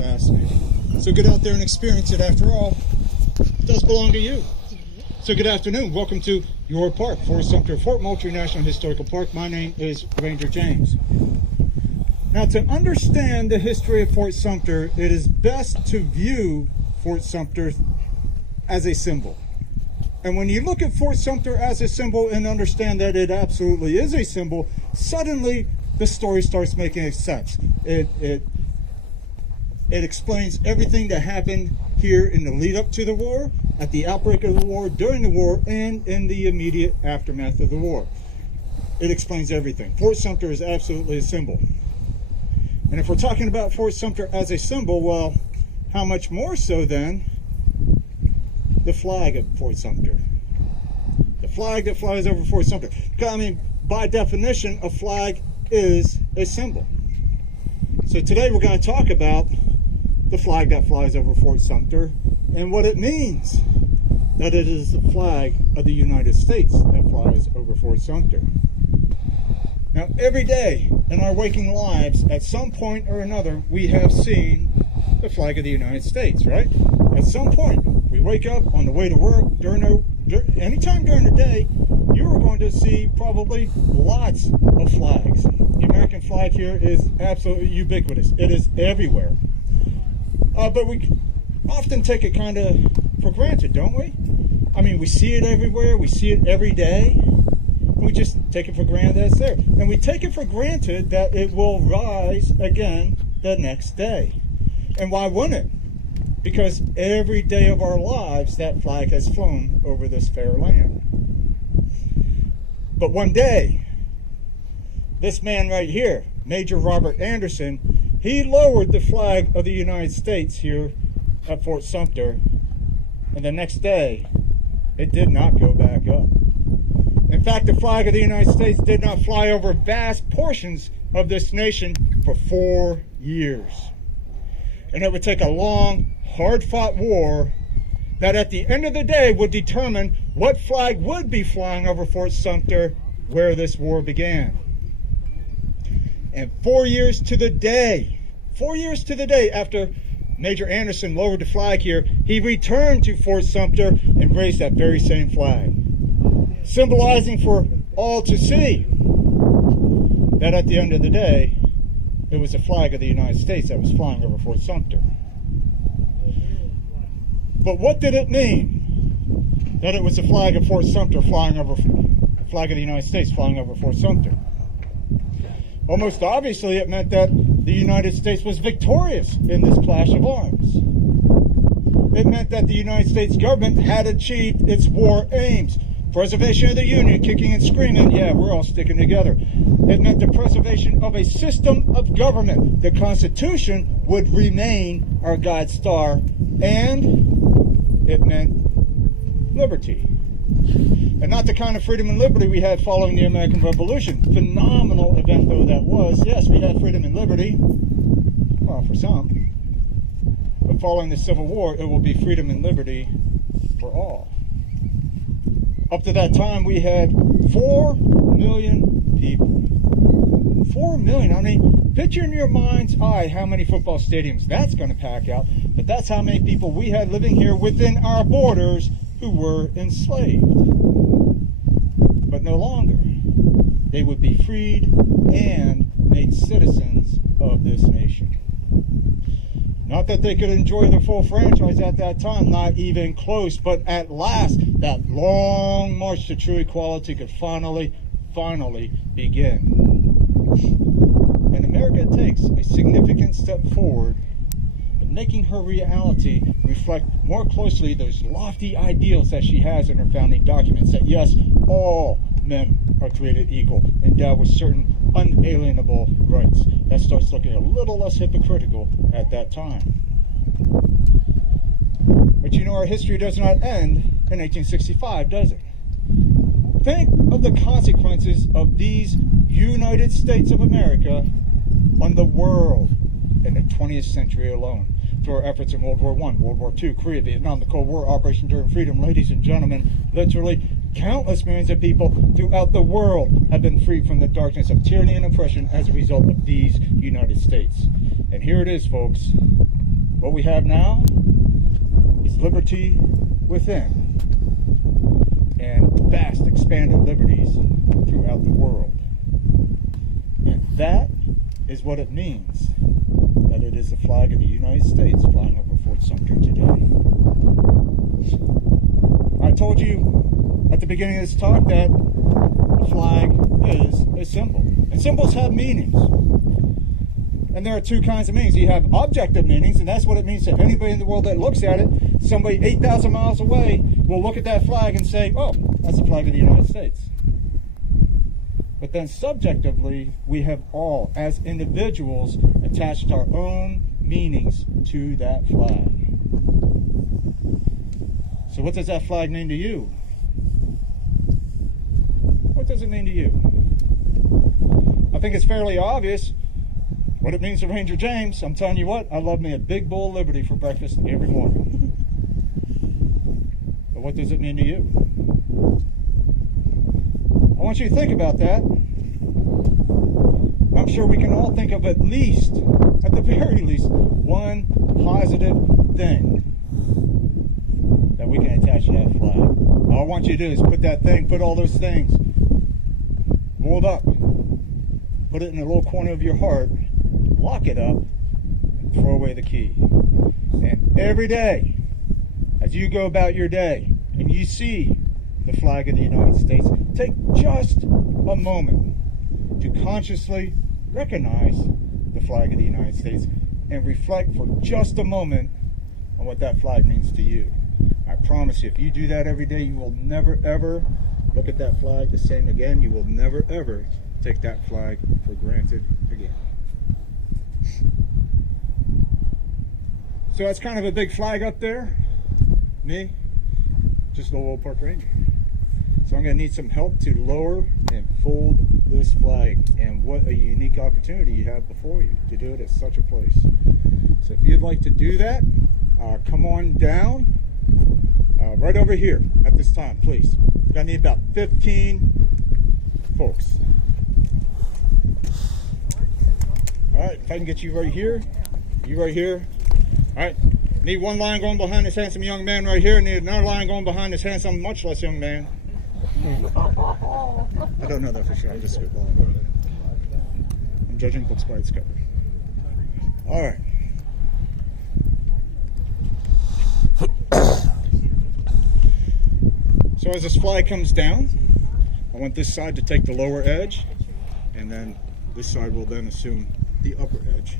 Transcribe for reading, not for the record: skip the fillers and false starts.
fascinating. So get out there and experience it. After all, it does belong to you. So good afternoon. Welcome to your park, Fort Sumter, Fort Moultrie National Historical Park. My name is Ranger James. Now, to understand the history of Fort Sumter, it is best to view Fort Sumter as a symbol. And when you look at Fort Sumter as a symbol and understand that it absolutely is a symbol, suddenly the story starts making sense. It explains everything that happened here in the lead up to the war, at the outbreak of the war, during the war, and in the immediate aftermath of the war. It explains everything. Fort Sumter is absolutely a symbol. And if we're talking about Fort Sumter as a symbol, well, how much more so then the flag of Fort Sumter? The flag that flies over Fort Sumter. I mean, by definition, a flag is a symbol. So today we're going to talk about the flag that flies over Fort Sumter and what it means that it is the flag of the United States that flies over Fort Sumter. Now, every day in our waking lives, at some point or another, we have seen the flag of the United States, right? At some point, we wake up on the way to work, anytime during the day, you are going to see probably lots of flags. The American flag here is absolutely ubiquitous. It is everywhere. But we often take it kind of for granted, don't we? I mean, we see it everywhere. We see it every day. We just take it for granted that it's there. And we take it for granted that it will rise again the next day. And why wouldn't it? Because every day of our lives, that flag has flown over this fair land. But one day, this man right here, Major Robert Anderson, he lowered the flag of the United States here at Fort Sumter. And the next day, it did not go back up. In fact, the flag of the United States did not fly over vast portions of this nation for 4 years. And it would take a long, hard-fought war that at the end of the day would determine what flag would be flying over Fort Sumter where this war began. And 4 years to the day after Major Anderson lowered the flag here, he returned to Fort Sumter and raised that very same flag, symbolizing for all to see that at the end of the day, it was the flag of the United States that was flying over Fort Sumter. But what did it mean that it was the flag of Fort Sumter flying over, the flag of the United States flying over Fort Sumter? Well, most obviously it meant that the United States was victorious in this clash of arms. It meant that the United States government had achieved its war aims. Preservation of the Union, kicking and screaming, yeah, we're all sticking together. It meant the preservation of a system of government. The Constitution would remain our guide star, and it meant liberty. And not the kind of freedom and liberty we had following the American Revolution. Phenomenal event though that was. Yes, we had freedom and liberty, well, for some. But following the Civil War, it will be freedom and liberty for all. Up to that time, we had 4 million people. 4 million. I mean, picture in your mind's eye how many football stadiums that's going to pack out. But that's how many people we had living here within our borders who were enslaved. But no longer. They would be freed and made citizens of this nation. Not that they could enjoy their full franchise at that time, not even close, but at last, that long march to true equality could finally begin. And America takes a significant step forward in making her reality reflect more closely those lofty ideals that she has in her founding documents, that yes, all men are created equal, endowed with certain unalienable rights. That starts looking a little less hypocritical at that time. But you know, our history does not end in 1865, does it? Think of the consequences of these United States of America on the world in the 20th century alone. Through our efforts in World War I, World War II, Korea, Vietnam, the Cold War, Operation Enduring Freedom, ladies and gentlemen, literally countless millions of people throughout the world have been freed from the darkness of tyranny and oppression as a result of these United States. And here it is, folks. What we have now is liberty within and vast expanded liberties throughout the world. And that is what it means that it is the flag of the United States flying over Fort Sumter today. I told you at the beginning of this talk that the flag is a symbol. And symbols have meanings. And there are two kinds of meanings. You have objective meanings, and that's what it means to anybody in the world that looks at it. Somebody 8,000 miles away will look at that flag and say, oh, that's the flag of the United States. But then subjectively, we have all, as individuals, attached our own meanings to that flag. So what does that flag mean to you? What does it mean to you? I think it's fairly obvious what it means to Ranger James. I'm telling you what, I love me a big bowl of Liberty for breakfast every morning. But what does it mean to you? I want you to think about that. I'm sure we can all think of at least, at the very least, one positive thing that we can attach to that flag. All I want you to do is put all those things, roll it up, put it in a little corner of your heart, lock it up, and throw away the key. And every day, as you go about your day, and you see the flag of the United States, take just a moment to consciously recognize the flag of the United States and reflect for just a moment on what that flag means to you. I promise you, if you do that every day, you will never ever look at that flag the same again. You will never ever take that flag for granted again. So that's kind of a big flag up there. Me, just a little old park ranger. So I'm going to need some help to lower and fold this flag. And what a unique opportunity you have before you to do it at such a place. So if you'd like to do that, come on down right over here at this time, please. We're going to need about 15 folks. All right, if I can get you right here, you right here. All right, need one line going behind this handsome young man right here. Need another line going behind this handsome, much less young man. I don't know that for sure. I'm just spitballing. I'm judging books by its cover. All right. So as this flag comes down, I want this side to take the lower edge, and then this side will then assume the upper edge.